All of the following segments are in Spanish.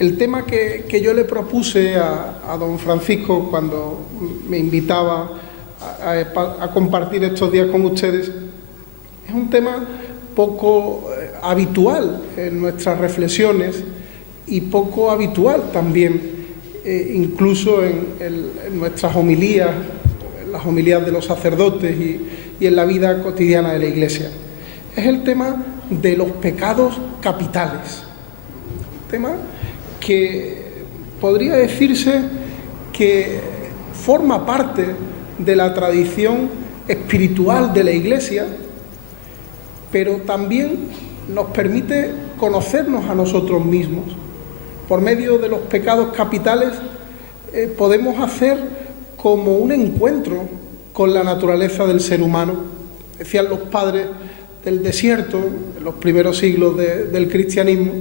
El tema que yo le propuse a don Francisco cuando me invitaba a compartir estos días con ustedes es un tema poco habitual en nuestras reflexiones y poco habitual también, incluso en nuestras homilías, en las homilías de los sacerdotes y en la vida cotidiana de la Iglesia. Es el tema de los pecados capitales. Un tema que podría decirse que forma parte de la tradición espiritual de la Iglesia, pero también nos permite conocernos a nosotros mismos. Por medio de los pecados capitales podemos hacer como un encuentro con la naturaleza del ser humano. Decían los padres del desierto, en los primeros siglos del cristianismo,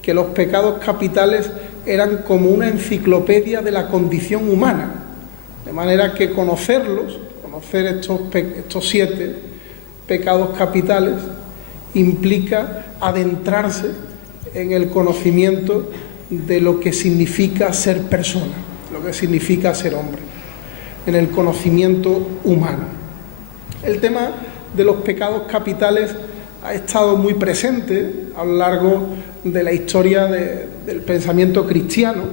que los pecados capitales eran como una enciclopedia de la condición humana, de manera que conocer estos 7 pecados capitales implica adentrarse en el conocimiento de lo que significa ser persona, lo que significa ser hombre, en el conocimiento humano. El tema de los pecados capitales ha estado muy presente a lo largo de la historia del pensamiento cristiano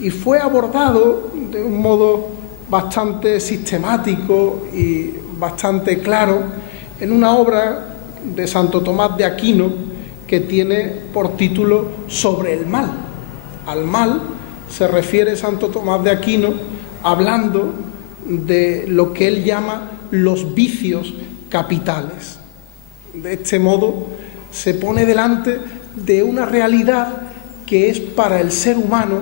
y fue abordado de un modo bastante sistemático y bastante claro en una obra de Santo Tomás de Aquino que tiene por título Sobre el mal. Al mal se refiere Santo Tomás de Aquino hablando de lo que él llama los vicios capitales. De este modo se pone delante de una realidad que es para el ser humano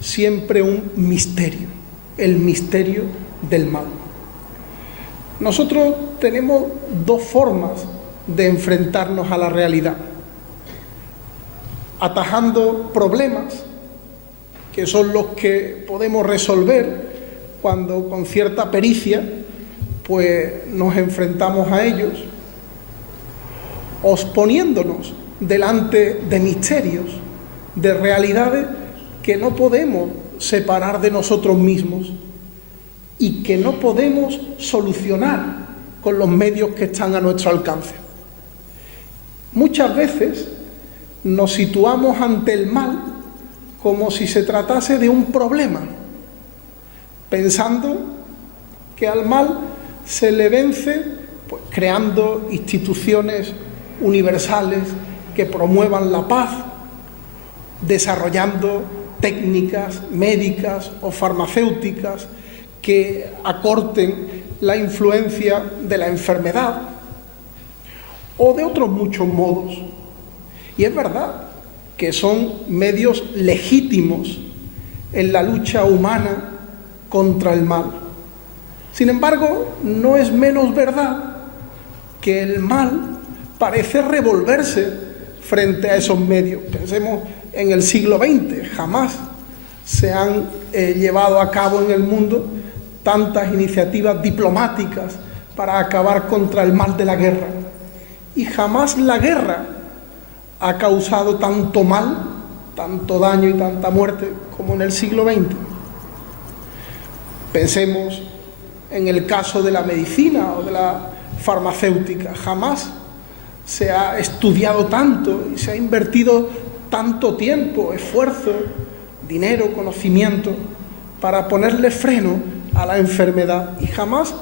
siempre un misterio, el misterio del mal. Nosotros tenemos 2 formas de enfrentarnos a la realidad: atajando problemas, que son los que podemos resolver cuando con cierta pericia pues nos enfrentamos a ellos, poniéndonos delante de misterios, de realidades que no podemos separar de nosotros mismos y que no podemos solucionar con los medios que están a nuestro alcance. Muchas veces nos situamos ante el mal como si se tratase de un problema, pensando que al mal se le vence pues, creando instituciones universales que promuevan la paz, desarrollando técnicas médicas o farmacéuticas que acorten la influencia de la enfermedad, o de otros muchos modos. Y es verdad que son medios legítimos en la lucha humana contra el mal. Sin embargo, no es menos verdad que el mal parece revolverse frente a esos medios. Pensemos en el siglo XX, jamás se han llevado a cabo en el mundo tantas iniciativas diplomáticas para acabar contra el mal de la guerra. Y jamás la guerra ha causado tanto mal, tanto daño y tanta muerte como en el siglo XX. Pensemos en el caso de la medicina o de la farmacéutica. Jamás se ha estudiado tanto y se ha invertido tanto tiempo, esfuerzo, dinero, conocimiento para ponerle freno a la enfermedad, y jamás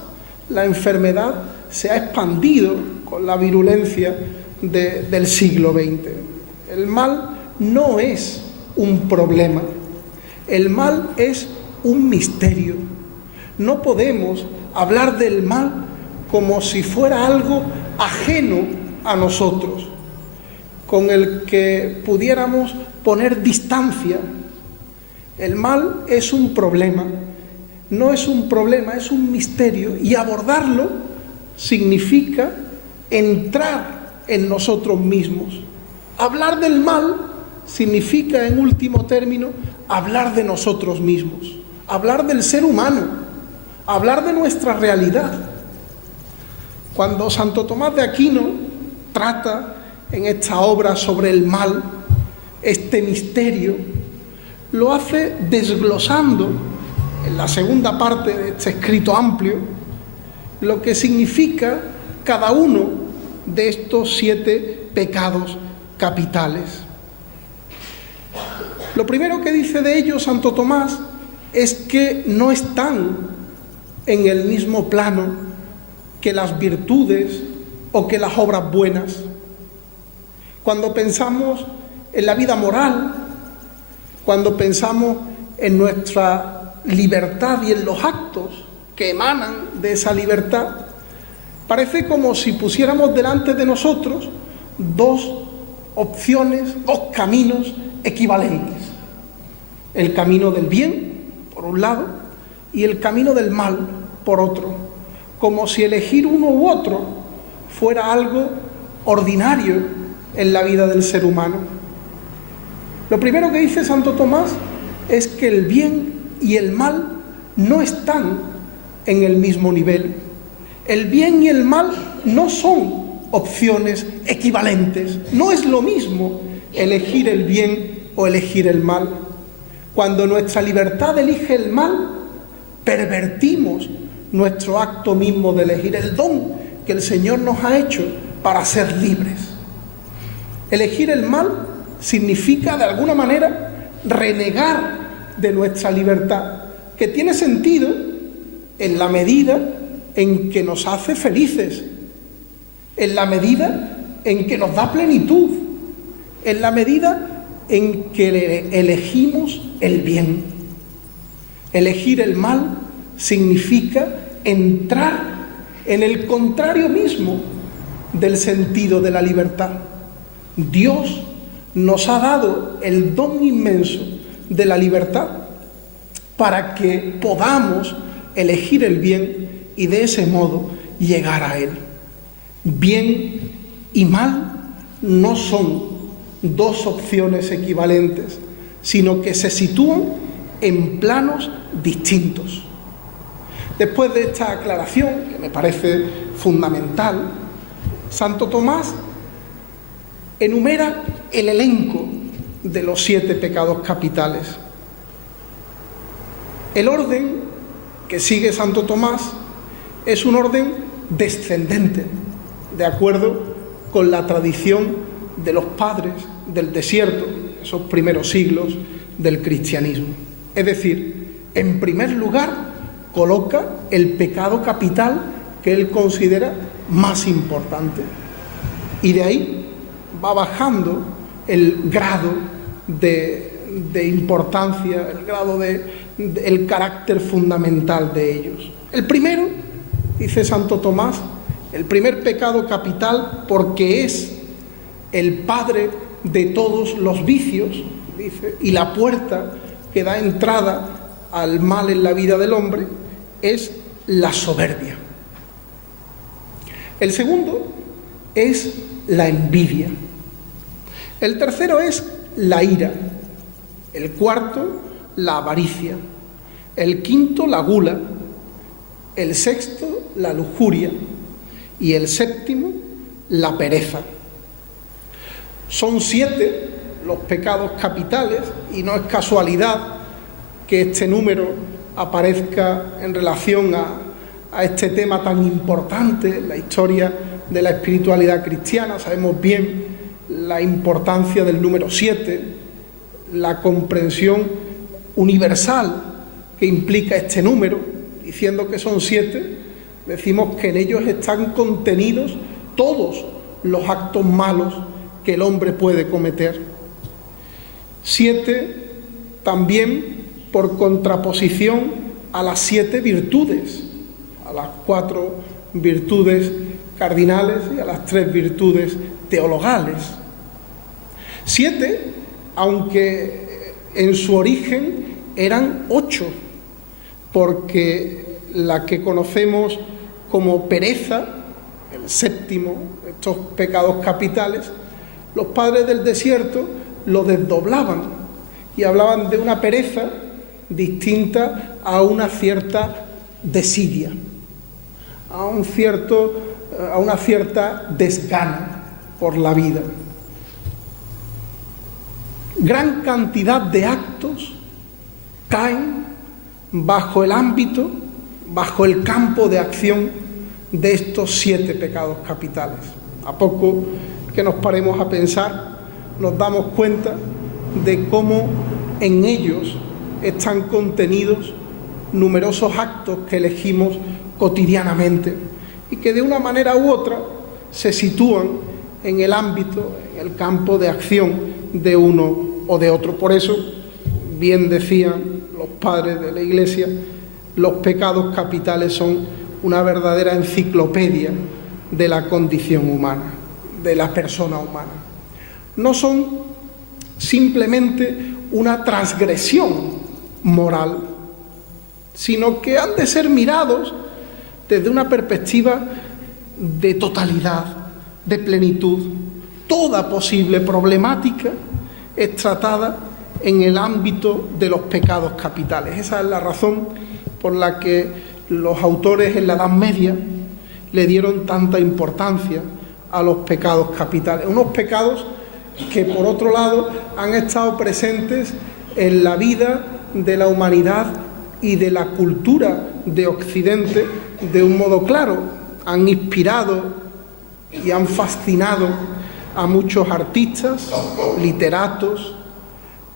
la enfermedad se ha expandido con la virulencia del siglo XX. El mal no es un problema, el mal es un misterio. No podemos hablar del mal como si fuera algo ajeno a nosotros, con el que pudiéramos poner distancia. El mal es un problema, no es un problema, es un misterio, y abordarlo significa entrar en nosotros mismos. Hablar del mal significa, en último término, hablar de nosotros mismos, hablar del ser humano, hablar de nuestra realidad. Cuando Santo Tomás de Aquino trata en esta obra sobre el mal, este misterio, lo hace desglosando en la segunda parte de este escrito amplio lo que significa cada uno de estos 7 pecados capitales. Lo primero que dice de ellos Santo Tomás es que no están en el mismo plano que las virtudes o que las obras buenas. Cuando pensamos en la vida moral, cuando pensamos en nuestra libertad y en los actos que emanan de esa libertad, parece como si pusiéramos delante de nosotros 2 opciones, 2 caminos equivalentes. El camino del bien, por un lado, y el camino del mal, por otro. Como si elegir uno u otro fuera algo ordinario en la vida del ser humano. Lo primero que dice Santo Tomás es que el bien y el mal no están en el mismo nivel. El bien y el mal no son opciones equivalentes. No es lo mismo elegir el bien o elegir el mal. Cuando nuestra libertad elige el mal, pervertimos nuestro acto mismo de elegir el don que el Señor nos ha hecho para ser libres. Elegir el mal significa, de alguna manera, renegar de nuestra libertad, que tiene sentido en la medida en que nos hace felices, en la medida en que nos da plenitud, en la medida en que elegimos el bien. Elegir el mal significa entrar en el contrario mismo del sentido de la libertad. Dios nos ha dado el don inmenso de la libertad para que podamos elegir el bien y de ese modo llegar a él. Bien y mal no son 2 opciones equivalentes, sino que se sitúan en planos distintos. Después de esta aclaración, que me parece fundamental, Santo Tomás enumera el elenco de los 7 pecados capitales. El orden que sigue Santo Tomás es un orden descendente, de acuerdo con la tradición de los padres del desierto, esos primeros siglos del cristianismo. Es decir, en primer lugar, coloca el pecado capital que él considera más importante. Y de ahí va bajando el grado de importancia, el grado el carácter fundamental de ellos. El primero, dice Santo Tomás, el primer pecado capital, porque es el padre de todos los vicios, dice, y la puerta que da entrada al mal en la vida del hombre, es la soberbia. El segundo es la envidia. El tercero es la ira. El cuarto, la avaricia. El quinto, la gula. El sexto, la lujuria. Y el séptimo, la pereza. Son 7 los pecados capitales y no es casualidad que este número aparezca en relación a este tema tan importante en la historia de la espiritualidad cristiana. Sabemos bien la importancia del número 7, la comprensión universal que implica este número. Diciendo que son 7, decimos que en ellos están contenidos todos los actos malos que el hombre puede cometer. 7 también por contraposición a las 7 virtudes, a las 4 virtudes cardinales y a las 3 virtudes teologales. 7, aunque en su origen eran 8, porque la que conocemos como pereza, el séptimo de estos pecados capitales, los padres del desierto lo desdoblaban y hablaban de una pereza distinta a una cierta desidia, a una cierta desgana por la vida. Gran cantidad de actos caen bajo el ámbito, bajo el campo de acción de estos 7 pecados capitales. A poco que nos paremos a pensar, nos damos cuenta de cómo en ellos están contenidos numerosos actos que elegimos cotidianamente y que de una manera u otra se sitúan en el ámbito, en el campo de acción de uno o de otro. Por eso, bien decían los padres de la Iglesia, los pecados capitales son una verdadera enciclopedia de la condición humana, de la persona humana. No son simplemente una transgresión moral, sino que han de ser mirados desde una perspectiva de totalidad, de plenitud. Toda posible problemática es tratada en el ámbito de los pecados capitales. Esa es la razón por la que los autores en la Edad Media le dieron tanta importancia a los pecados capitales. Unos pecados que, por otro lado, han estado presentes en la vida de la humanidad y de la cultura de Occidente de un modo claro. Han inspirado y han fascinado a muchos artistas, literatos,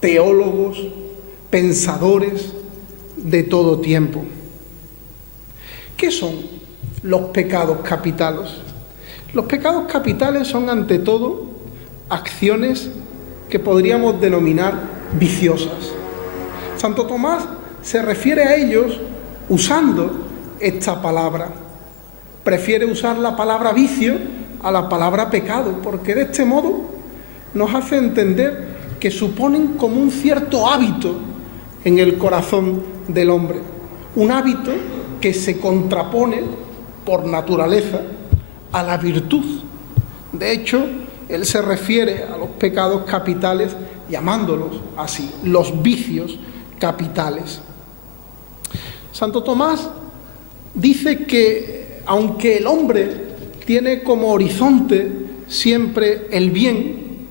teólogos, pensadores de todo tiempo. ¿Qué son los pecados capitales? Los pecados capitales son, ante todo, acciones que podríamos denominar viciosas. Santo Tomás se refiere a ellos usando esta palabra. Prefiere usar la palabra vicio a la palabra pecado, porque de este modo nos hace entender que suponen como un cierto hábito en el corazón del hombre, un hábito que se contrapone por naturaleza a la virtud. De hecho, él se refiere a los pecados capitales llamándolos así, los vicios capitales. Santo Tomás dice que aunque el hombre tiene como horizonte siempre el bien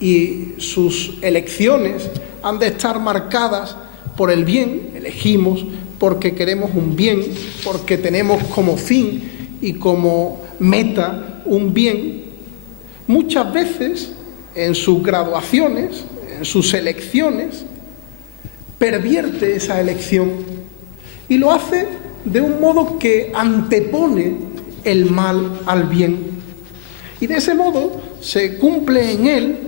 y sus elecciones han de estar marcadas por el bien, elegimos porque queremos un bien, porque tenemos como fin y como meta un bien, muchas veces en sus graduaciones, en sus elecciones, pervierte esa elección y lo hace de un modo que antepone el mal al bien. Y de ese modo se cumple en él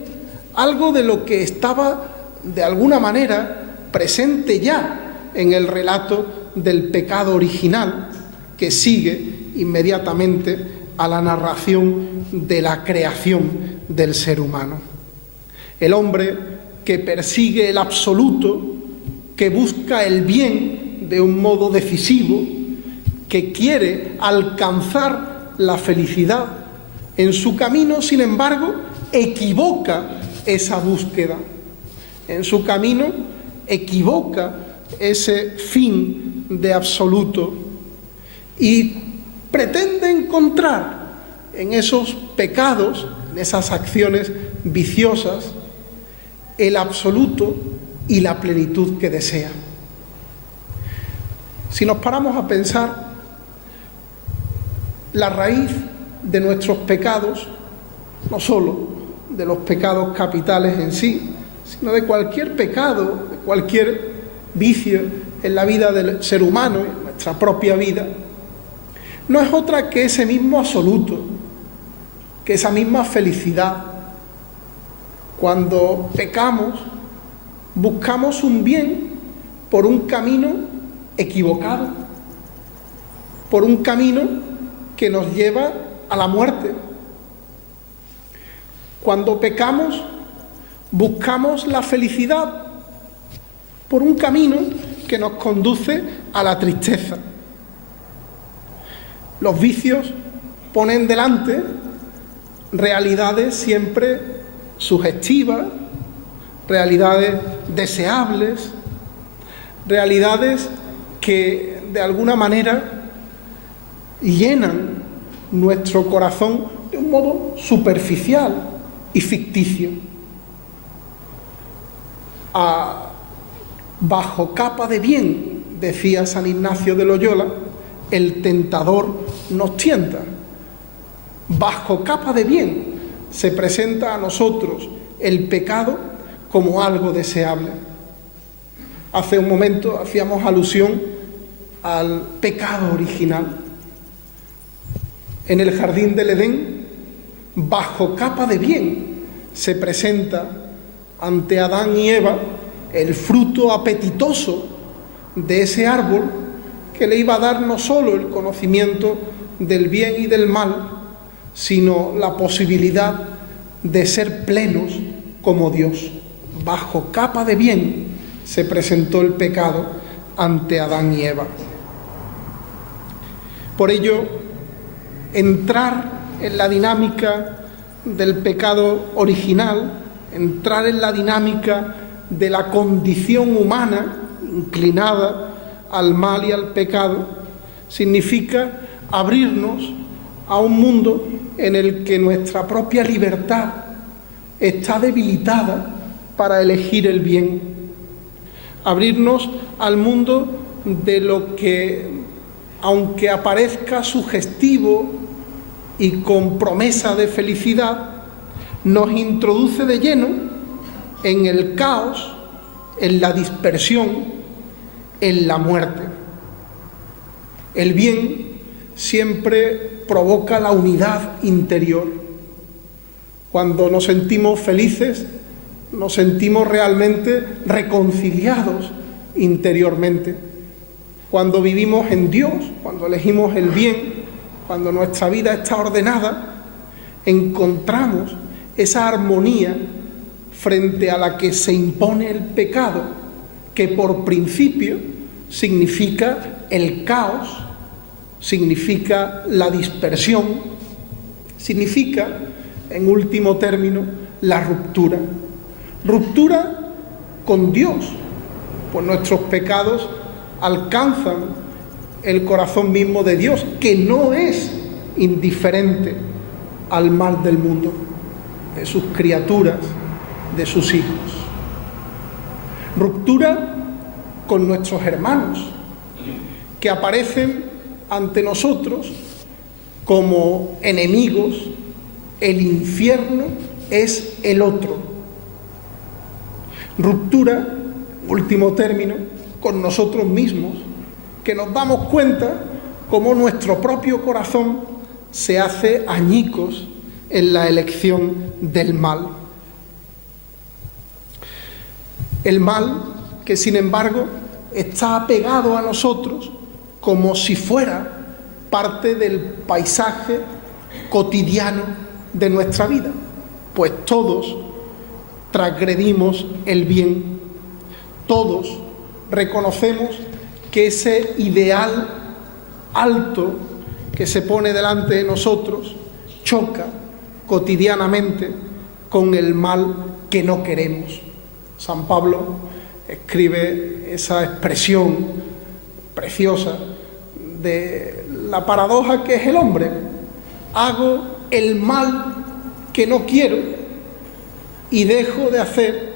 algo de lo que estaba de alguna manera presente ya en el relato del pecado original que sigue inmediatamente a la narración de la creación del ser humano. El hombre que persigue el absoluto, que busca el bien de un modo decisivo, que quiere alcanzar la felicidad, en su camino, sin embargo, equivoca esa búsqueda. En su camino equivoca ese fin de absoluto y pretende encontrar en esos pecados, en esas acciones viciosas, el absoluto y la plenitud que desea. Si nos paramos a pensar, la raíz de nuestros pecados, no solo de los pecados capitales en sí, sino de cualquier pecado, de cualquier vicio en la vida del ser humano, en nuestra propia vida, no es otra que ese mismo absoluto, que esa misma felicidad. Cuando pecamos, buscamos un bien por un camino equivocado, por un camino que nos lleva a la muerte. Cuando pecamos, buscamos la felicidad por un camino que nos conduce a la tristeza. Los vicios ponen delante realidades siempre sugestivas, realidades deseables, realidades que de alguna manera llenan nuestro corazón de un modo superficial y ficticio. bajo capa de bien, decía San Ignacio de Loyola, el tentador nos tienta. Bajo capa de bien se presenta a nosotros el pecado como algo deseable. Hace un momento hacíamos alusión al pecado original. En el jardín del Edén, bajo capa de bien, se presenta ante Adán y Eva el fruto apetitoso de ese árbol que le iba a dar no solo el conocimiento del bien y del mal, sino la posibilidad de ser plenos como Dios. Bajo capa de bien se presentó el pecado ante Adán y Eva. Por ello, entrar en la dinámica del pecado original, entrar en la dinámica de la condición humana inclinada al mal y al pecado, significa abrirnos a un mundo en el que nuestra propia libertad está debilitada para elegir el bien. Abrirnos al mundo de lo que, aunque aparezca sugestivo y con promesa de felicidad, nos introduce de lleno en el caos, en la dispersión, en la muerte. El bien siempre provoca la unidad interior. Cuando nos sentimos felices, nos sentimos realmente reconciliados interiormente. Cuando vivimos en Dios, cuando elegimos el bien, cuando nuestra vida está ordenada, encontramos esa armonía frente a la que se impone el pecado, que por principio significa el caos, significa la dispersión, significa, en último término, la ruptura. Ruptura con Dios, pues nuestros pecados alcanzan el corazón mismo de Dios, que no es indiferente al mal del mundo, de sus criaturas, de sus hijos. Ruptura con nuestros hermanos, que aparecen ante nosotros como enemigos. El infierno es el otro. Ruptura, último término, con nosotros mismos, que nos damos cuenta cómo nuestro propio corazón se hace añicos en la elección del mal. El mal que, sin embargo, está apegado a nosotros como si fuera parte del paisaje cotidiano de nuestra vida, pues todos transgredimos el bien, todos reconocemos que ese ideal alto que se pone delante de nosotros choca cotidianamente con el mal que no queremos. San Pablo escribe esa expresión preciosa de la paradoja que es el hombre. Hago el mal que no quiero y dejo de hacer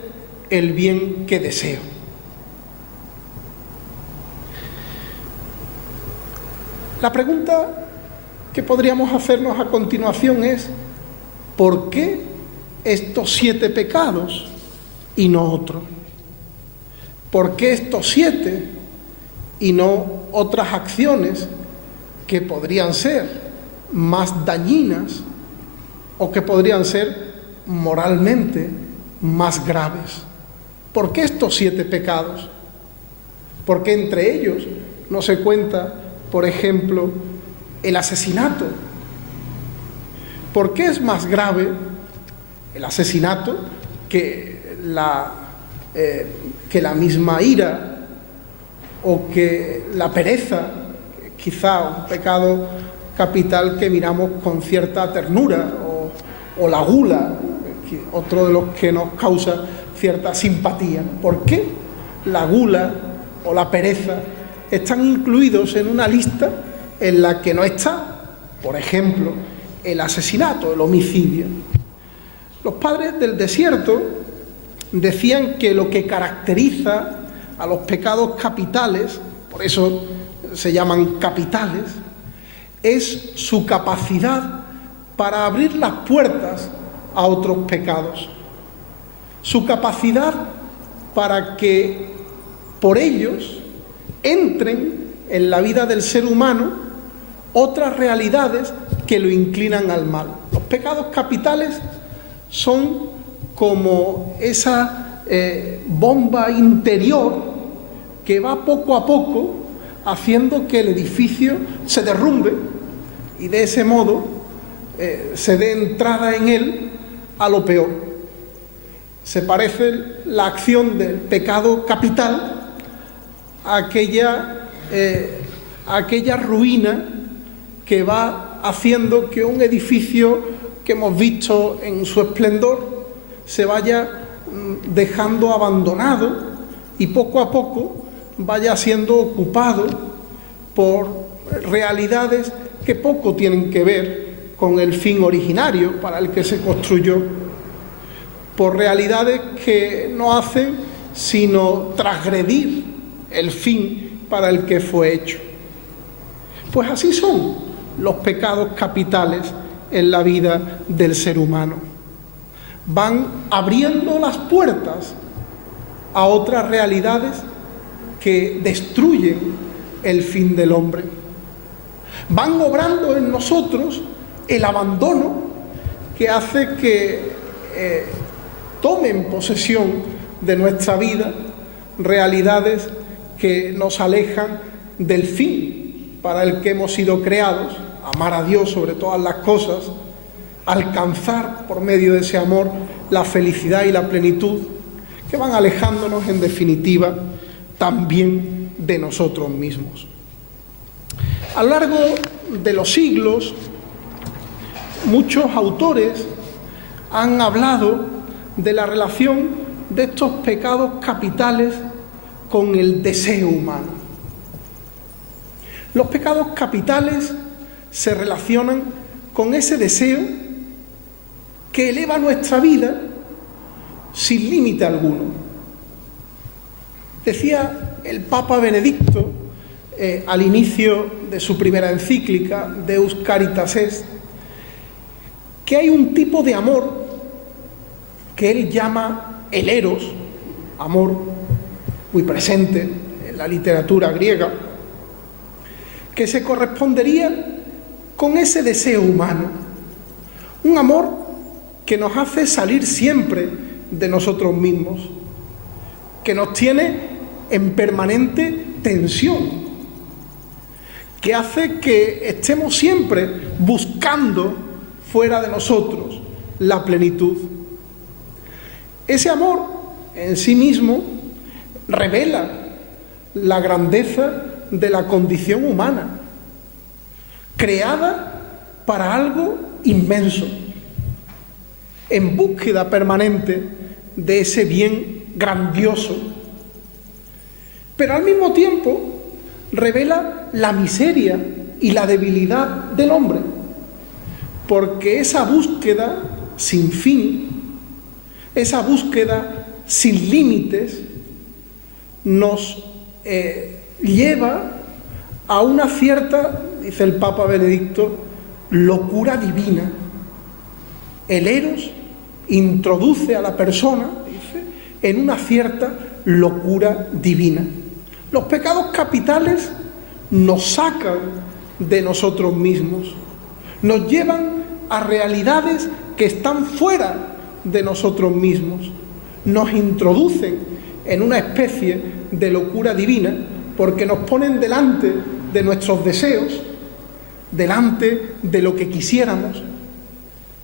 el bien que deseo. La pregunta que podríamos hacernos a continuación es: ¿por qué estos 7 pecados y no otros? ¿Por qué estos 7 y no otras acciones que podrían ser más dañinas o que podrían ser moralmente más graves? ¿Por qué estos 7 pecados? ¿Por qué entre ellos no se cuenta, por ejemplo, el asesinato? ¿Por qué es más grave el asesinato que la misma ira o que la pereza, quizá un pecado capital que miramos con cierta ternura, o la gula, otro de los que nos causa cierta simpatía? ¿Por qué la gula o la pereza están incluidos en una lista en la que no está, por ejemplo, el asesinato, el homicidio? Los padres del desierto decían que lo que caracteriza a los pecados capitales, por eso se llaman capitales, es su capacidad para abrir las puertas a otros pecados, su capacidad para que por ellos entren en la vida del ser humano otras realidades que lo inclinan al mal. Los pecados capitales son como esa bomba interior que va poco a poco haciendo que el edificio se derrumbe y de ese modo se dé entrada en él a lo peor. Se parece la acción del pecado capital a aquella ruina que va haciendo que un edificio que hemos visto en su esplendor se vaya dejando abandonado y poco a poco vaya siendo ocupado por realidades que poco tienen que ver con el fin originario para el que se construyó, por realidades que no hacen sino transgredir el fin para el que fue hecho. Pues así son los pecados capitales en la vida del ser humano. Van abriendo las puertas a otras realidades que destruyen el fin del hombre. Van obrando en nosotros el abandono que hace que tomen posesión de nuestra vida realidades que nos alejan del fin para el que hemos sido creados, amar a Dios sobre todas las cosas, alcanzar por medio de ese amor la felicidad y la plenitud, que van alejándonos en definitiva también de nosotros mismos. A lo largo de los siglos, muchos autores han hablado de la relación de estos pecados capitales con el deseo humano. Los pecados capitales se relacionan con ese deseo que eleva nuestra vida sin límite alguno. Decía el Papa Benedicto al inicio de su primera encíclica, Deus Caritas Est, que hay un tipo de amor que él llama el eros, amor muy presente en la literatura griega, que se correspondería con ese deseo humano, un amor que nos hace salir siempre de nosotros mismos, que nos tiene en permanente tensión, que hace que estemos siempre buscando fuera de nosotros la plenitud. Ese amor en sí mismo revela la grandeza de la condición humana, creada para algo inmenso, en búsqueda permanente de ese bien grandioso, pero al mismo tiempo revela la miseria y la debilidad del hombre, porque esa búsqueda sin fin, esa búsqueda sin límites, nos lleva a una cierta, dice el Papa Benedicto, locura divina. El eros introduce a la persona, dice, en una cierta locura divina. Los pecados capitales nos sacan de nosotros mismos, nos llevan a realidades que están fuera de nosotros mismos, nos introducen en una especie de locura divina porque nos ponen delante de nuestros deseos, delante de lo que quisiéramos,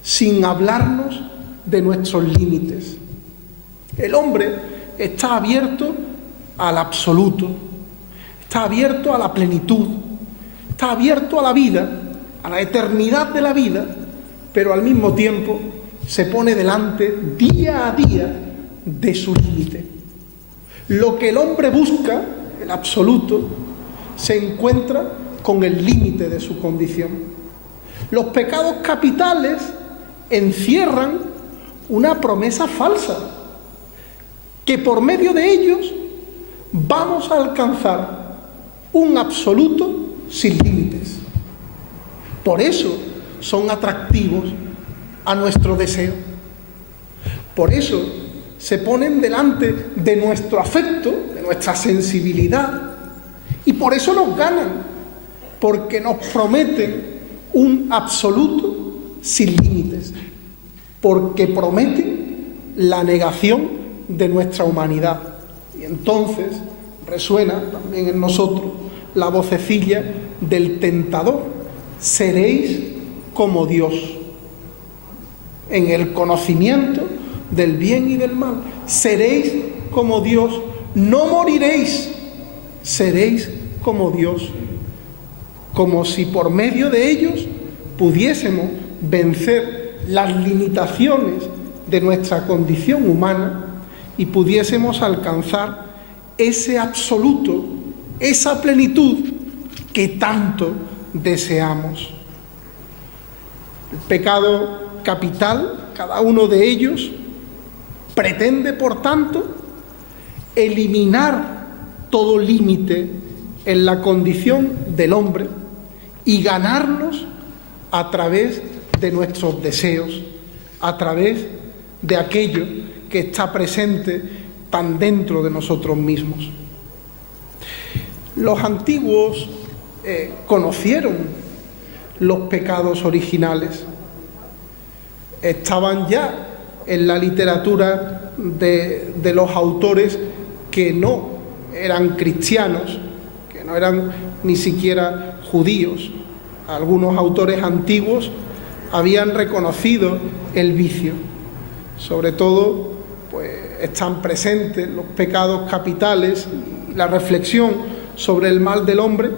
sin hablarnos de nuestros límites. El hombre está abierto al absoluto, está abierto a la plenitud, está abierto a la vida, a la eternidad de la vida, pero al mismo tiempo se pone delante día a día de su límite. Lo que el hombre busca, el absoluto, se encuentra con el límite de su condición. Los pecados capitales encierran una promesa falsa que por medio de ellos vamos a alcanzar un absoluto sin límites. Por eso son atractivos a nuestro deseo. Por eso se ponen delante de nuestro afecto, de nuestra sensibilidad, y por eso nos ganan, porque nos prometen un absoluto sin límites, porque prometen la negación de nuestra humanidad. Y entonces resuena también en nosotros la vocecilla del tentador: seréis como Dios, en el conocimiento del bien y del mal. Seréis como Dios, no moriréis, seréis como Dios. Como si por medio de ellos pudiésemos vencer las limitaciones de nuestra condición humana y pudiésemos alcanzar ese absoluto, esa plenitud que tanto deseamos. El pecado capital, cada uno de ellos, pretende, por tanto, eliminar todo límite en la condición del hombre y ganarnos a través de nuestros deseos, a través de aquello que está presente tan dentro de nosotros mismos. Los antiguos conocieron los pecados originales, estaban ya en la literatura de los autores que no eran cristianos, que no eran ni siquiera judíos. Algunos autores antiguos habían reconocido el vicio. Sobre todo, pues, están presentes los pecados capitales y la reflexión sobre el mal del hombre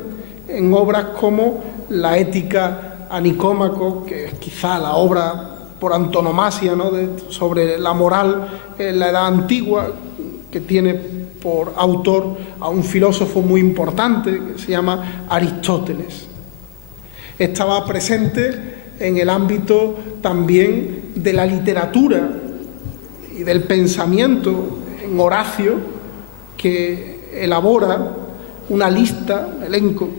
en obras como la Ética a Nicómaco, que es quizá la obra por antonomasia, ¿no?, sobre la moral en la edad antigua, que tiene por autor a un filósofo muy importante que se llama Aristóteles. Estaba presente en el ámbito también de la literatura y del pensamiento en Horacio, que elabora una lista, un elenco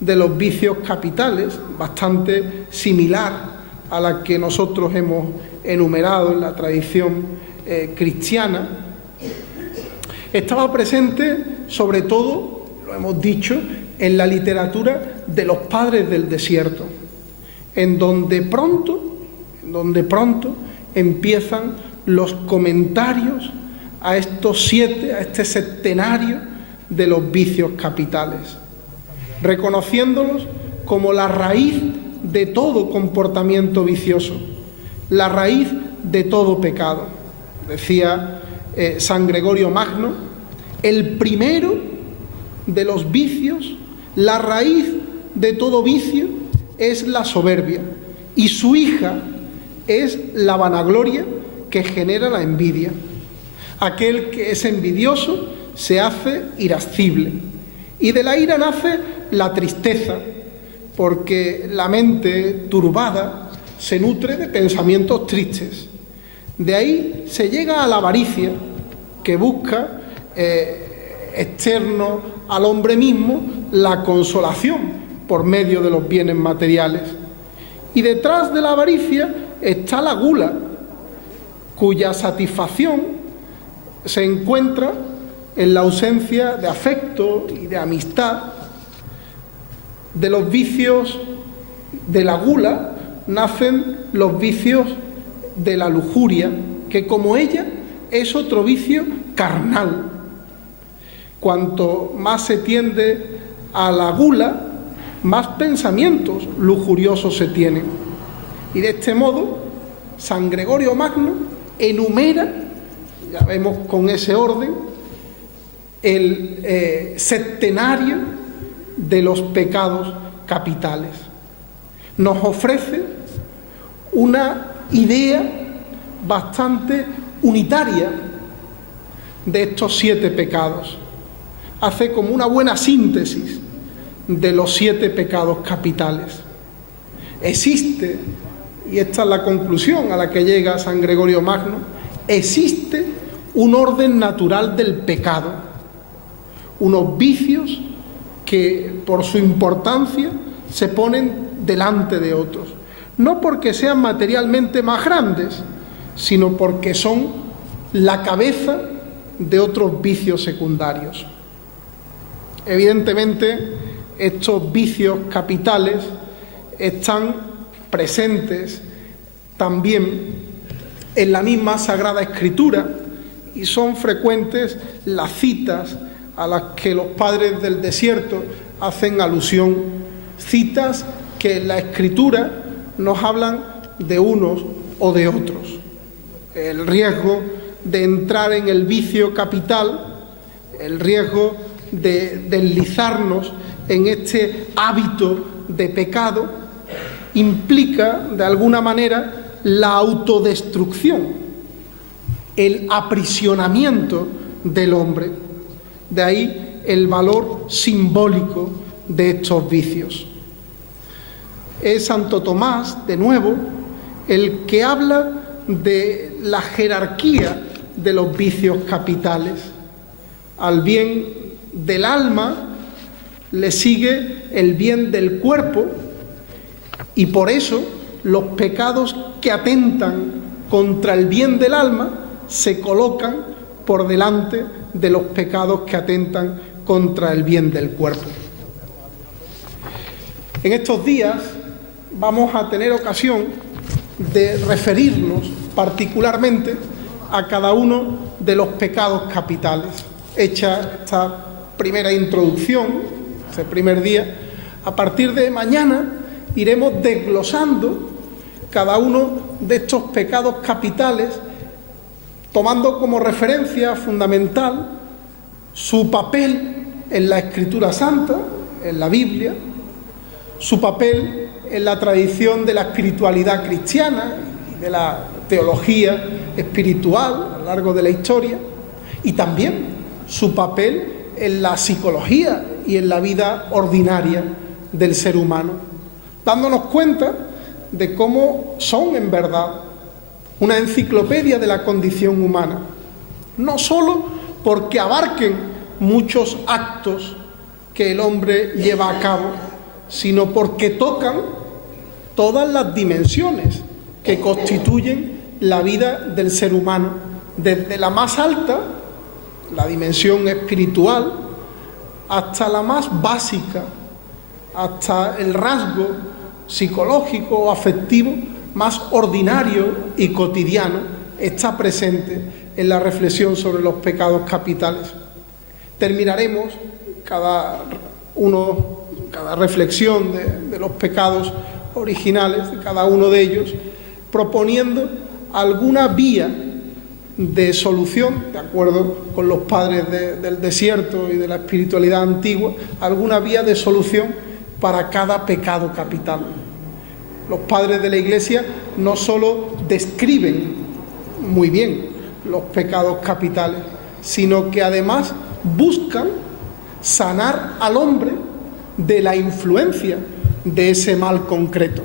de los vicios capitales, bastante similar a la que nosotros hemos enumerado en la tradición cristiana. Estaba presente, sobre todo, lo hemos dicho, en la literatura de los padres del desierto, en donde pronto empiezan los comentarios a estos 7, a este septenario de los vicios capitales, reconociéndolos como la raíz de todo comportamiento vicioso, la raíz de todo pecado. Decía San Gregorio Magno: el primero de los vicios, la raíz de todo vicio, es la soberbia, y su hija es la vanagloria que genera la envidia. Aquel que es envidioso se hace irascible, y de la ira nace la tristeza, porque la mente turbada se nutre de pensamientos tristes. De ahí se llega a la avaricia, que busca externo al hombre mismo la consolación por medio de los bienes materiales. Y detrás de la avaricia está la gula, cuya satisfacción se encuentra en la ausencia de afecto y de amistad. De los vicios de la gula nacen los vicios de la lujuria, que como ella es otro vicio carnal. Cuanto más se tiende a la gula, más pensamientos lujuriosos se tienen. Y de este modo, San Gregorio Magno enumera, ya vemos con ese orden, el septenario de los pecados capitales. Nos ofrece una idea bastante unitaria de estos 7 pecados. Hace como una buena síntesis de los 7 pecados capitales. Existe, y esta es la conclusión a la que llega San Gregorio Magno, existe un orden natural del pecado, unos vicios que por su importancia se ponen delante de otros, no porque sean materialmente más grandes, sino porque son la cabeza de otros vicios secundarios. Evidentemente, estos vicios capitales están presentes también en la misma Sagrada Escritura y son frecuentes las citas a las que los padres del desierto hacen alusión, citas que en la Escritura nos hablan de unos o de otros. El riesgo de entrar en el vicio capital, el riesgo de deslizarnos en este hábito de pecado, implica de alguna manera la autodestrucción, el aprisionamiento del hombre. De ahí el valor simbólico de estos vicios. Es Santo Tomás, de nuevo, el que habla de la jerarquía de los vicios capitales. Al bien del alma le sigue el bien del cuerpo, y por eso los pecados que atentan contra el bien del alma se colocan por delante de los pecados que atentan contra el bien del cuerpo. En estos días vamos a tener ocasión de referirnos particularmente a cada uno de los pecados capitales. Hecha esta primera introducción, este primer día, a partir de mañana iremos desglosando cada uno de estos pecados capitales, tomando como referencia fundamental su papel en la Escritura Santa, en la Biblia, su papel en la tradición de la espiritualidad cristiana y de la teología espiritual a lo largo de la historia, y también su papel en la psicología y en la vida ordinaria del ser humano, dándonos cuenta de cómo son en verdad una enciclopedia de la condición humana, no solo porque abarquen muchos actos que el hombre lleva a cabo, sino porque tocan todas las dimensiones que constituyen la vida del ser humano, desde la más alta, la dimensión espiritual, hasta la más básica, hasta el rasgo psicológico o afectivo más ordinario y cotidiano, está presente en la reflexión sobre los pecados capitales. Terminaremos cada reflexión de los pecados originales, de cada uno de ellos, proponiendo alguna vía de solución, de acuerdo con los padres del desierto y de la espiritualidad antigua, alguna vía de solución para cada pecado capital. Los padres de la Iglesia no solo describen muy bien los pecados capitales, sino que además buscan sanar al hombre de la influencia de ese mal concreto,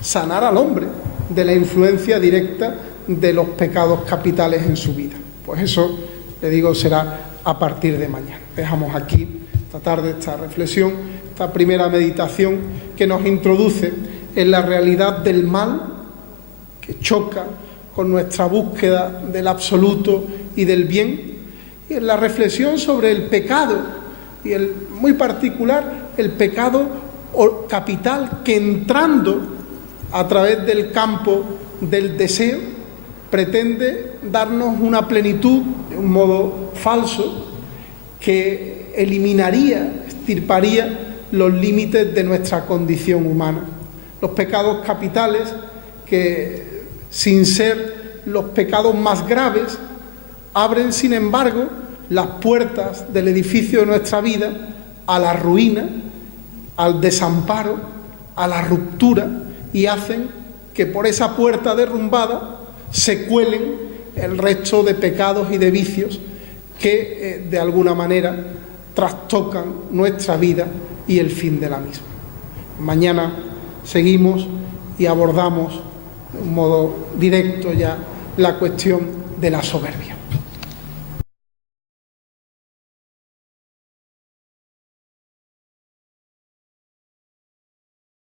sanar al hombre de la influencia directa de los pecados capitales en su vida. Pues eso, le digo, será a partir de mañana. Dejamos aquí esta tarde esta reflexión, esta primera meditación que nos introduce en la realidad del mal, que choca con nuestra búsqueda del absoluto y del bien, y en la reflexión sobre el pecado, y muy particular el pecado capital que, entrando a través del campo del deseo, pretende darnos una plenitud de un modo falso que eliminaría, extirparía los límites de nuestra condición humana. Los pecados capitales que, sin ser los pecados más graves, abren, sin embargo, las puertas del edificio de nuestra vida a la ruina, al desamparo, a la ruptura, y hacen que por esa puerta derrumbada se cuelen el resto de pecados y de vicios que de alguna manera trastocan nuestra vida y el fin de la misma. Mañana seguimos y abordamos de un modo directo ya la cuestión de la soberbia.